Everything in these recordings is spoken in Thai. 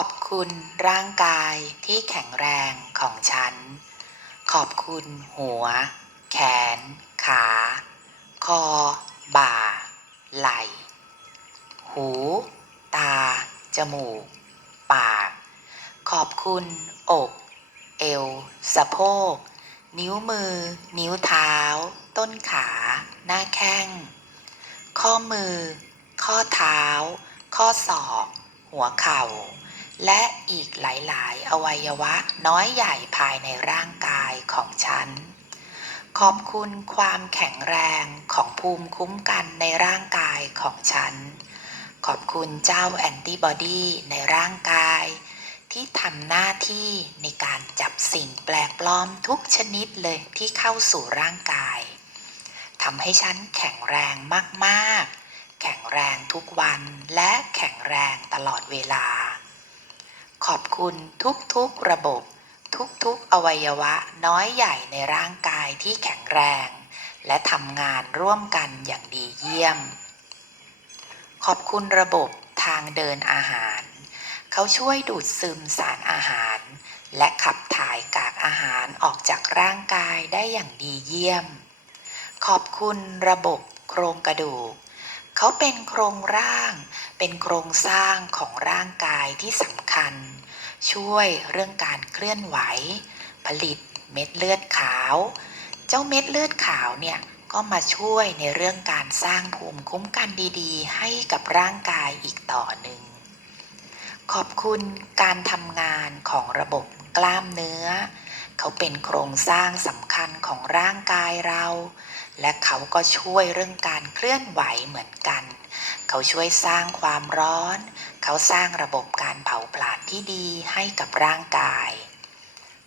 ขอบคุณร่างกายที่แข็งแรงของฉัน ขอบคุณหัว แขน ขา คอ บ่า ไหล่ หู ตา จมูก ปาก ขอบคุณอก เอว สะโพก นิ้วมือ นิ้วเท้า ต้นขา หน้าแข้ง ข้อมือ ข้อเท้า ข้อศอก หัวเข่า และอีกหลายๆ อวัยวะน้อยใหญ่ภายในร่างกายของฉัน ขอบคุณความแข็งแรงของภูมิคุ้มกันในร่างกายของฉัน ขอบคุณเจ้าแอนติบอดีในร่างกาย ที่ทำหน้าที่ในการจับสิ่งแปลกปลอมทุกชนิดเลยที่เข้าสู่ร่างกายทำให้ฉันแข็งแรงมากๆ แข็งแรงทุกวันและแข็งแรงตลอดเวลา ขอบคุณทุกๆระบบ ทุกๆอวัยวะน้อยใหญ่ในร่างกายที่แข็งแรง และทำงานร่วมกันอย่างดีเยี่ยม ขอบคุณระบบทางเดินอาหาร เขาช่วยดูดซึมสารอาหาร และขับถ่ายกากอาหารออกจากร่างกายได้อย่างดีเยี่ยม ขอบคุณระบบโครงกระดูก เขาเป็นโครงร่าง เป็นโครงสร้างของร่างกายที่สำคัญ ช่วยเรื่องการเคลื่อนไหว ผลิตเม็ดเลือดขาว เจ้าเม็ดเลือดขาวเนี่ยก็มาช่วยในเรื่องการสร้างภูมิคุ้มกันดีๆ ให้กับร่างกายอีกต่อหนึ่ง ขอบคุณการทำงานของระบบกล้ามเนื้อ เขาเป็นโครงสร้างสำคัญของร่างกายเรา และเขาก็ช่วยเรื่องการเคลื่อนไหวเหมือนกัน เขาช่วยสร้างความร้อน เขาสร้างระบบการเผาผลาญที่ดีให้กับร่างกาย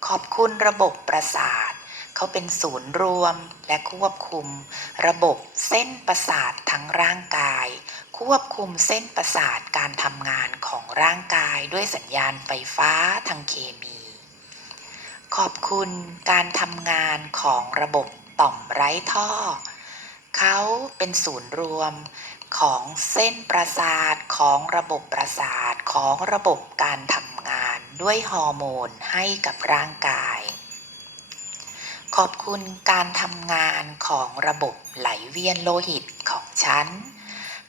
ขอบคุณระบบประสาท เขาเป็นศูนย์รวมและควบคุม ระบบเส้นประสาททั้งร่างกาย ควบคุมเส้นประสาทการทำงานของร่างกายด้วยสัญญาณไฟฟ้าทางเคมี ขอบคุณการทำงานของระบบต่อมไร้ท่อ เขาเป็นศูนย์รวมของเส้นประสาทของระบบประสาทของระบบการทำงานด้วยฮอร์โมนให้กับร่างกาย ขอบคุณการทำงานของระบบไหลเวียนโลหิตของฉัน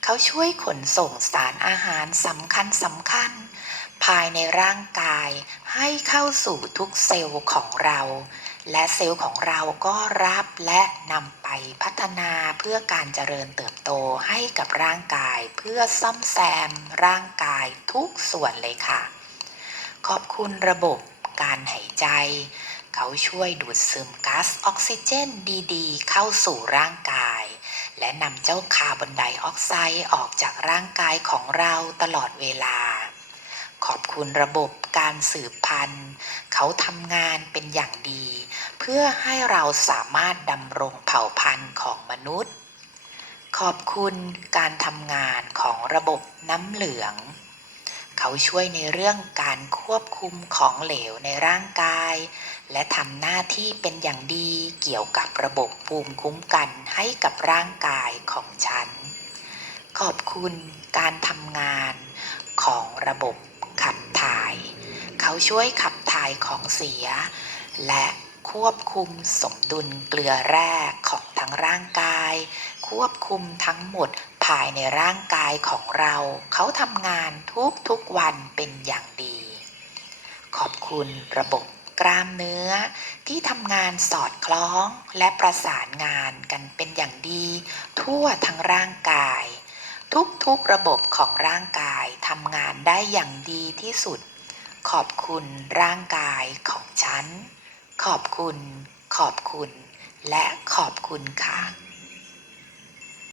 เขาช่วยขนส่งสารอาหารสำคัญสำคัญภายในร่างกาย ให้เข้าสู่ทุกเซลล์ของเรา และเซลล์ของเราก็รับและนำไปพัฒนาเพื่อการเจริญเติบโตให้กับร่างกาย เพื่อซ่อมแซมร่างกายทุกส่วนเลยค่ะ ขอบคุณระบบการหายใจ เขาช่วยดูดซึมก๊าซออกซิเจนดีๆ เข้าสู่ร่างกาย และนำเจ้าคาร์บอนไดออกไซด์ออกจากร่างกายของเราตลอดเวลา ขอบคุณระบบการสืบพันธุ์ เขาทำงานเป็นอย่างดี เพื่อให้เราสามารถดำรงเผ่าพันธุ์ของมนุษย์ ขอบคุณการทำงานของระบบน้ำเหลือง เขาช่วยในเรื่องการควบคุมของเหลวในร่างกาย และทำหน้าที่เป็นอย่างดีเกี่ยวกับระบบภูมิคุ้มกันให้กับร่างกายของฉัน ขอบคุณการทำงานของระบบ เขาช่วยขับถ่ายของเสีย และควบคุมสมดุลเกลือแร่ของทั้งร่างกาย ควบคุมทั้งหมดภายในร่างกายของเรา เขาทำงานทุกๆวันเป็นอย่างดี ขอบคุณระบบกล้ามเนื้อ ที่ทำงานสอดคล้องและประสานงานกันเป็นอย่างดี ทั่วทั้งร่างกาย ทุกๆระบบของร่างกายทำงานได้อย่างดีที่สุด ขอบคุณร่างกายของฉัน ขอบคุณ ขอบคุณ และขอบคุณค่ะ